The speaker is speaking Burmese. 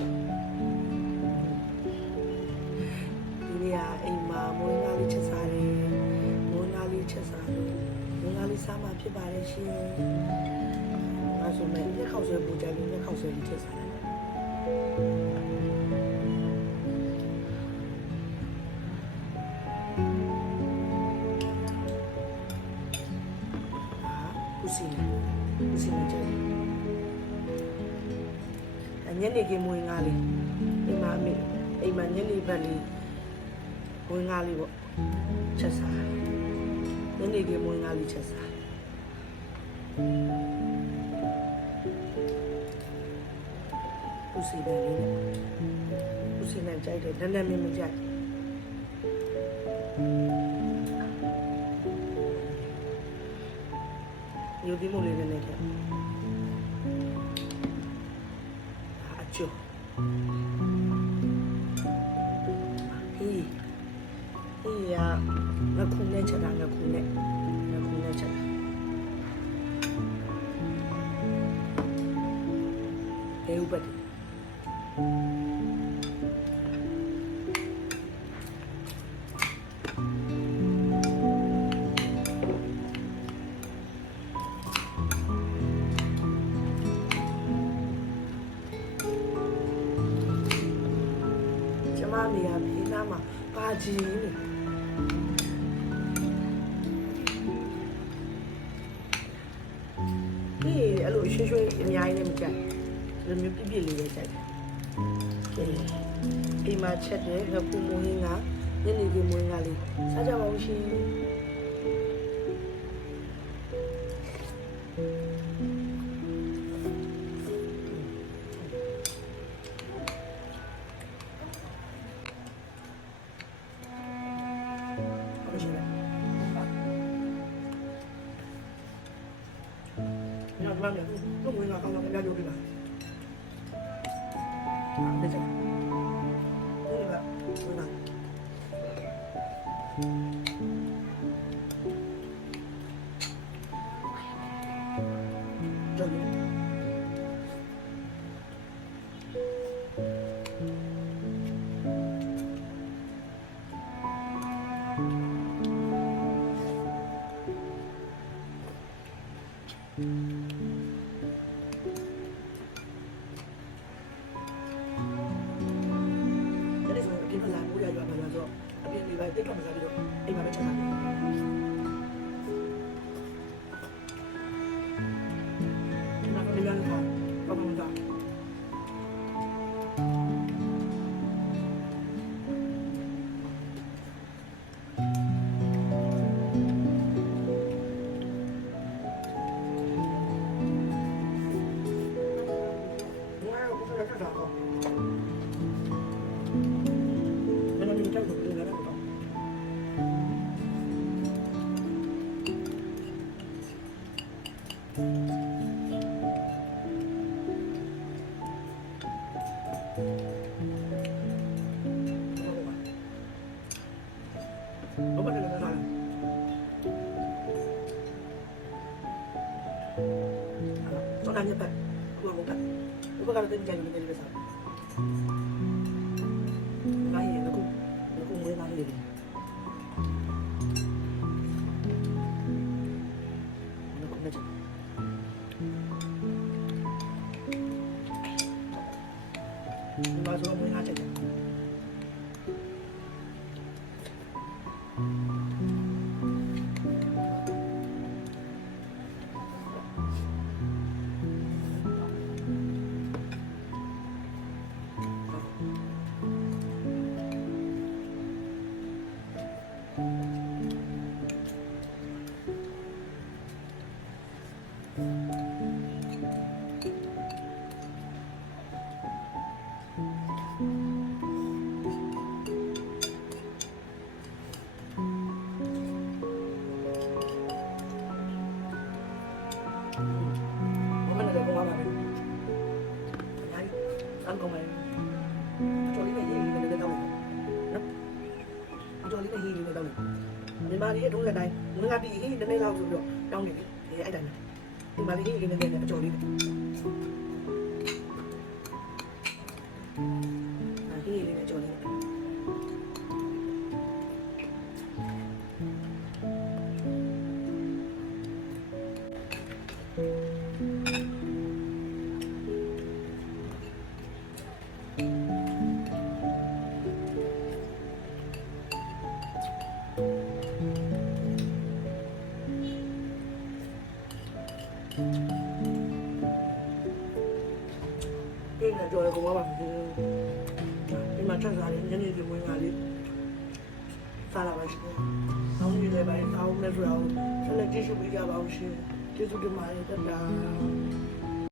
ဒီနေ့အိမ်မှာမွေးငါလေးချက်စားတယ်မွေးငါလေးချက်စားလို့မွေးငါလေးစားမှဖြစ်ပါတယ်ရှင်ငါဆိုမဲ့ညခောက်ဆွဲပူကြပြီးညခောက်ဆွဲလေးချက်စားတယ်ဦးစီနဲ့ချက်ညနေခင်းမွေးငါလေးအိမ်မှာညနေဘက်လေးမွေးငါလေးပေါ့ချက်စားညနေခင်းမွေးငါလေးချက်စားဦးစီနဲ့လေးဦးစီနဲ့ကြိုက်တယ်နည်းနည်းမကြိုက်ယူဒီမိုလေးနဲ့နဲ့အချိုရငါခုနဲ့ချက်တာငါခုနဲ့ချက်တာဘယ်ဥပဒေကျမနေရာဘေးနားမှာပါကြီးနေအဲ့လိုရွှေအများကြီးလည်းမကြိုက်ဒီလိုမျိုးပြည့်လေးပဲကြိုက်တယ်အိမ်မှာချက်တယ်ငါပူမွေးငါညနေခင်းမွေးငါလေးစားကြပါဦးရှင်妈咪，都没拿刚刚人家留的吧？别讲，留的吧，留的。这里。တိတ်တော့မစားပြီးတော့အိမ်မှာပဲချက်တာနားကလေးလာတာဘာမှမသားဘာမှလည်းမစားဘူးတော့လည်းပဲဘာမှမကတော့တင်ကြနေတယ်ပဲစားဘာရင်တော့ကိုမွေးလာနေတယ်ဘာလို့မွေးလာချက်တယ်ăn còn mày cho lý mày gì mày lên đâu này cho lý mày gì lên đâu này mày mà đi đúng là đây muốn ăn đi đến đây lâu rồi được đâu này thì ai đây này nhưng mà đi lên đây cho lý ဒီနေ့ကြော်ရကောင်ပါဒီမှာချက်စားတယ်ညနေဒီမွေးငါလေးစားလာပါရှင်။နောက်နေ့လည်းပိုင်းအောင်လည်းဆိုတော့ဆက်လက်ကြည့်ရှုပေးကြပါဦးရှင်။ကျေးဇူးတင်ပါတယ်တတား